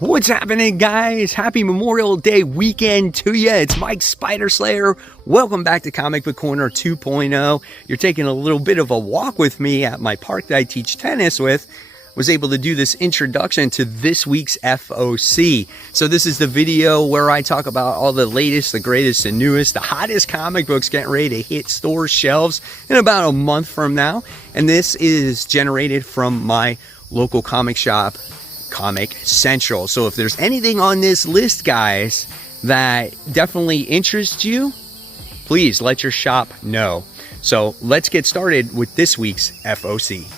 What's happening, guys? Happy Memorial Day weekend to you. It's Mike Spider Slayer. Welcome back to Comic Book Corner 2.0. You're taking a little bit of a walk with me at my park that I teach tennis with. Was able to do this introduction to this week's FOC. So this is the video where I talk about all the latest, the greatest, the newest, the hottest comic books getting ready to hit store shelves in about a month from now. And this is generated from my local comic shop, Comic Central. So if there's anything on this list, guys, that definitely interests you, please let your shop know. So let's get started with this week's FOC.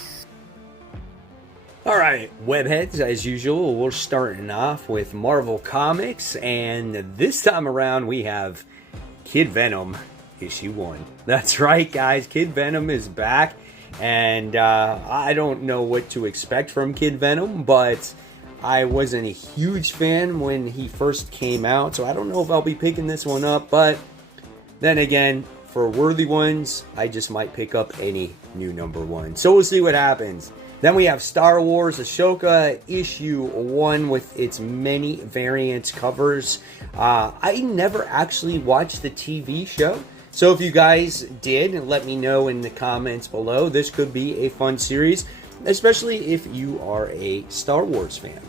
All right, webheads, as usual, we're starting off with Marvel Comics, and this time around we have Kid Venom issue 1. That's right, guys, Kid Venom is back. And I don't know what to expect from Kid Venom, but I wasn't a huge fan when he first came out, so I don't know if I'll be picking this one up. But then again, for worthy ones, I just might pick up any new number 1. So we'll see what happens. Then we have Star Wars Ahsoka issue 1 with its many variant covers. I never actually watched the TV show. So if you guys did, let me know in the comments below. This could be a fun series, especially if you are a Star Wars fan.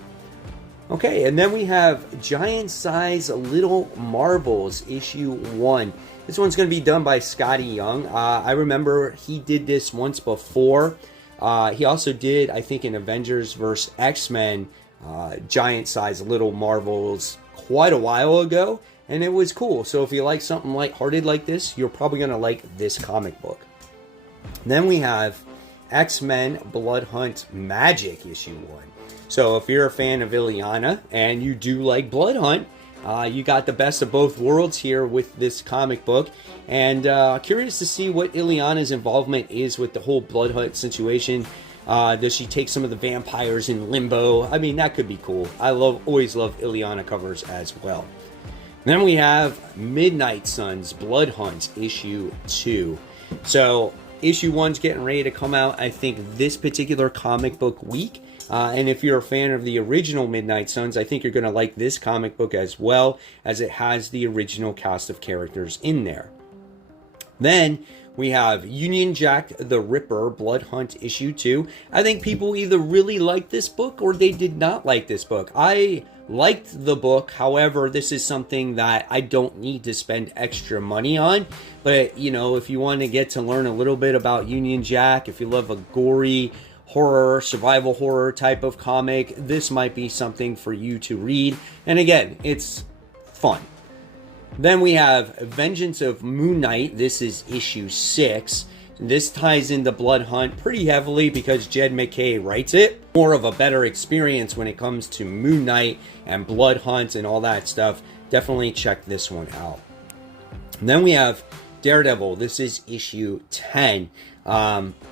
Okay, and then we have Giant Size Little Marvels issue 1. This one's going to be done by Scotty Young. I remember he did this once before. He also did, I think, in Avengers vs. X-Men, Giant Size Little Marvels quite a while ago. And it was cool. So if you like something lighthearted like this, you're probably going to like this comic book. Then we have X-Men Blood Hunt Magic issue 1. So if you're a fan of Illyana and you do like Blood Hunt, you got the best of both worlds here with this comic book. And curious to see what Illyana's involvement is with the whole Blood Hunt situation. Does she take some of the vampires in limbo? I mean, that could be cool. I always love Illyana covers as well. Then we have Midnight Suns Blood Hunt issue 2. So issue 1's getting ready to come out, I think, this particular comic book week. And if you're a fan of the original Midnight Suns, I think you're going to like this comic book as well, as it has the original cast of characters in there. Then we have Union Jack the Ripper Blood Hunt issue 2. I think people either really liked this book or they did not like this book. I liked the book. However, this is something that I don't need to spend extra money on. But, you know, if you want to get to learn a little bit about Union Jack, if you love a gory horror, survival horror type of comic, this might be something for you to read. And again, it's fun. Then we have Vengeance of Moon Knight. This is issue 6. This ties into Blood Hunt pretty heavily because Jed MacKay writes it. More of a better experience when it comes to Moon Knight and Blood Hunt and all that stuff. Definitely check this one out. And then we have Daredevil. This is issue 10.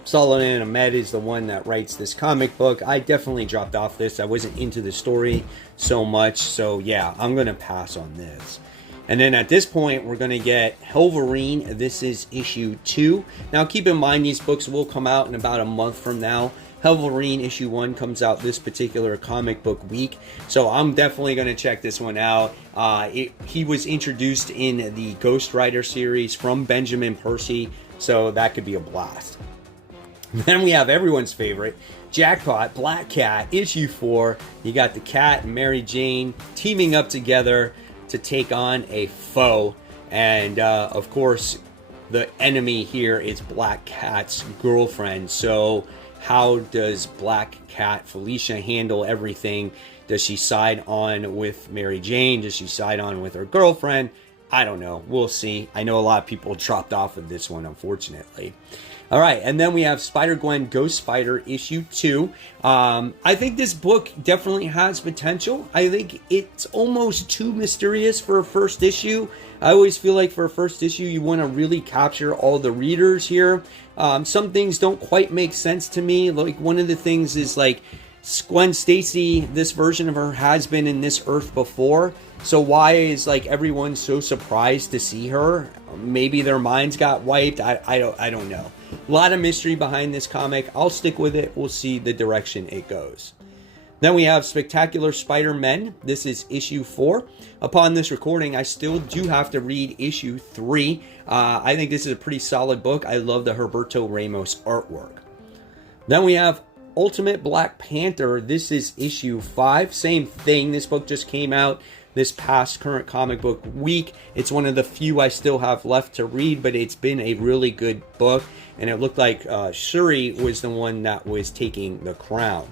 Solomon Ahmed is the one that writes this comic book. I definitely dropped off this. I wasn't into the story so much. So yeah, I'm going to pass on this. And then at this point, we're going to get Wolverine. This is issue 2. Now, keep in mind, these books will come out in about a month from now. Wolverine issue 1 comes out this particular comic book week. So I'm definitely going to check this one out. He was introduced in the Ghost Rider series from Benjamin Percy. So that could be a blast. Then we have everyone's favorite, Jackpot Black Cat issue 4. You got the Cat and Mary Jane teaming up together to take on a foe. And of course, the enemy here is Black Cat's girlfriend. So how does Black Cat Felicia handle everything? Does she side on with Mary Jane? Does she side on with her girlfriend? I don't know. We'll see. I know a lot of people dropped off of this one, unfortunately. All right, and then we have Spider-Gwen Ghost Spider issue 2. I think this book definitely has potential. I think it's almost too mysterious for a first issue. I always feel like for a first issue, you want to really capture all the readers here. Some things don't quite make sense to me. Like, one of the things is, like, Gwen Stacy, this version of her has been in this Earth before. So why is, like, everyone so surprised to see her? Maybe their minds got wiped. I don't know. A lot of mystery behind this comic. I'll stick with it. We'll see the direction it goes. Then we have Spectacular Spider-Men. This is issue 4. Upon this recording, I still do have to read issue 3. I think this is a pretty solid book. I love the Humberto Ramos artwork. Then we have Ultimate Black Panther. This is issue 5. Same thing. This book just came out this past current comic book week. It's one of the few I still have left to read, but it's been a really good book. And it looked like Shuri was the one that was taking the crown.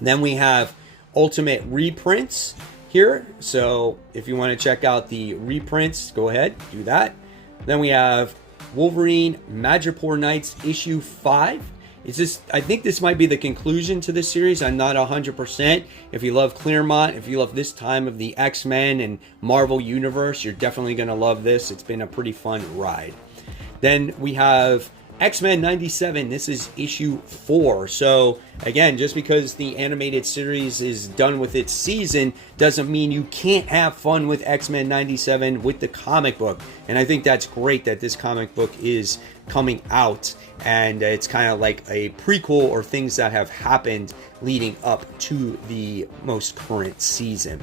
Then we have Ultimate reprints here. So if you want to check out the reprints, go ahead, do that. Then we have Wolverine Madripoor Knights issue 5. It's just, I think this might be the conclusion to this series. I'm not 100%. If you love Claremont, if you love this time of the X-Men and Marvel Universe, you're definitely going to love this. It's been a pretty fun ride. Then we have X-Men 97. This is issue 4. So again, just because the animated series is done with its season doesn't mean you can't have fun with X-Men 97 with the comic book. And I think that's great that this comic book is coming out, and it's kind of like a prequel or things that have happened leading up to the most current season.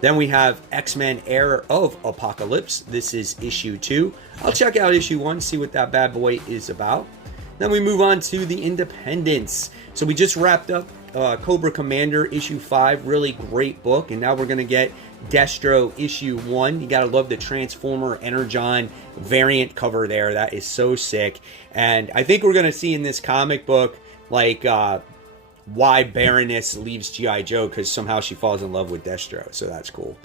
Then we have X-Men Era of Apocalypse. This is issue 2. I'll check out issue 1, see what that bad boy is about. Then we move on to the Independents. So we just wrapped up Cobra Commander issue 5. Really great book. And now we're going to get Destro issue 1. You got to love the Transformer Energon variant cover there. That is so sick. And I think we're going to see in this comic book, like, why Baroness leaves G.I. Joe, because somehow she falls in love with Destro. So that's cool.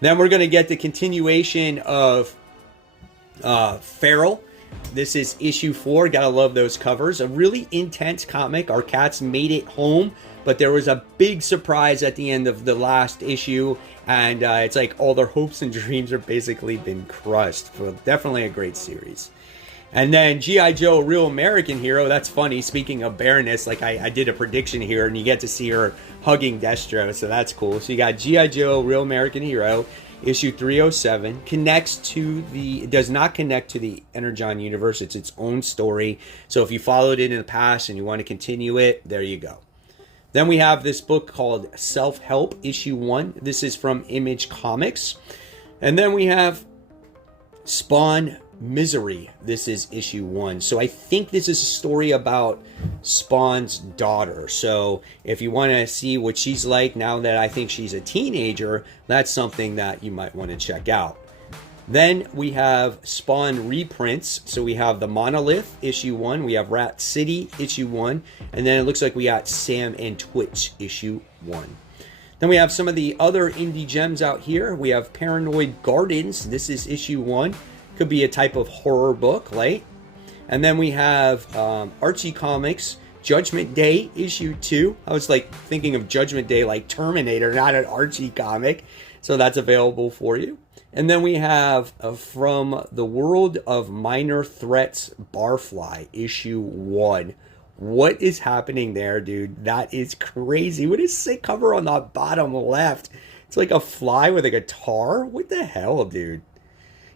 Then we're going to get the continuation of Feral. This is issue 4. Gotta love those covers. A really intense comic. Our cats made it home, but there was a big surprise at the end of the last issue, and it's like all their hopes and dreams are basically been crushed. So definitely a great series. And then G.I. Joe, Real American Hero. That's funny. Speaking of Baroness, like I did a prediction here, and you get to see her hugging Destro, so that's cool. So you got G.I. Joe, Real American Hero, issue 307. It does not connect to the Energon universe. It's its own story. So if you followed it in the past and you want to continue it, there you go. Then we have this book called Self-Help, issue 1. This is from Image Comics. And then we have Spawn Misery. This is issue 1. So I think this is a story about Spawn's daughter. So if you want to see what she's like now that I think she's a teenager, that's something that you might want to check out. Then we have Spawn reprints. So we have The Monolith, issue 1. We have Rat City, issue 1. And then it looks like we got Sam and Twitch, issue 1. Then we have some of the other indie gems out here. We have Paranoid Gardens. This is issue 1. Could be a type of horror book, right? And then we have Archie Comics, Judgment Day, issue 2. I was like thinking of Judgment Day like Terminator, not an Archie comic. So that's available for you. And then we have From the World of Minor Threats, Barfly, issue 1. What is happening there, dude? That is crazy. What is sick cover on the bottom left? It's like a fly with a guitar. What the hell, dude?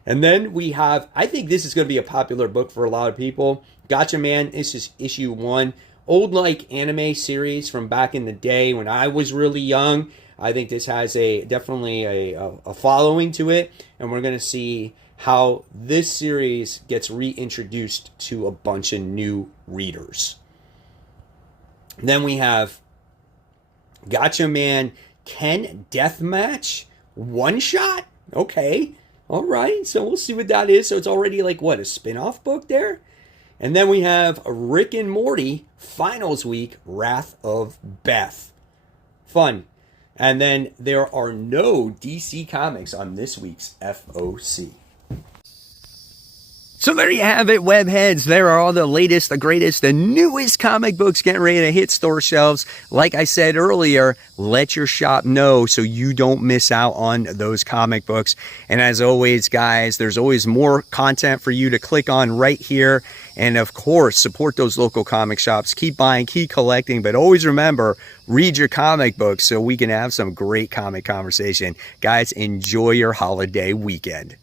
And then we have, I think this is going to be a popular book for a lot of people. Gotcha Man, this is issue 1. Old like anime series from back in the day when I was really young. I think this has definitely a following to it. And we're going to see how this series gets reintroduced to a bunch of new readers. Then we have Gotcha Man Ken Deathmatch one shot. Okay. All right, so we'll see what that is. So it's already like, what, a spin-off book there? And then we have Rick and Morty, Finals Week, Wrath of Beth. Fun. And then there are no DC comics on this week's FOC. So there you have it, webheads. There are all the latest, the greatest, the newest comic books getting ready to hit store shelves. Like I said earlier, let your shop know so you don't miss out on those comic books. And as always, guys, there's always more content for you to click on right here. And of course, support those local comic shops. Keep buying, keep collecting, but always remember, read your comic books so we can have some great comic conversation. Guys, enjoy your holiday weekend.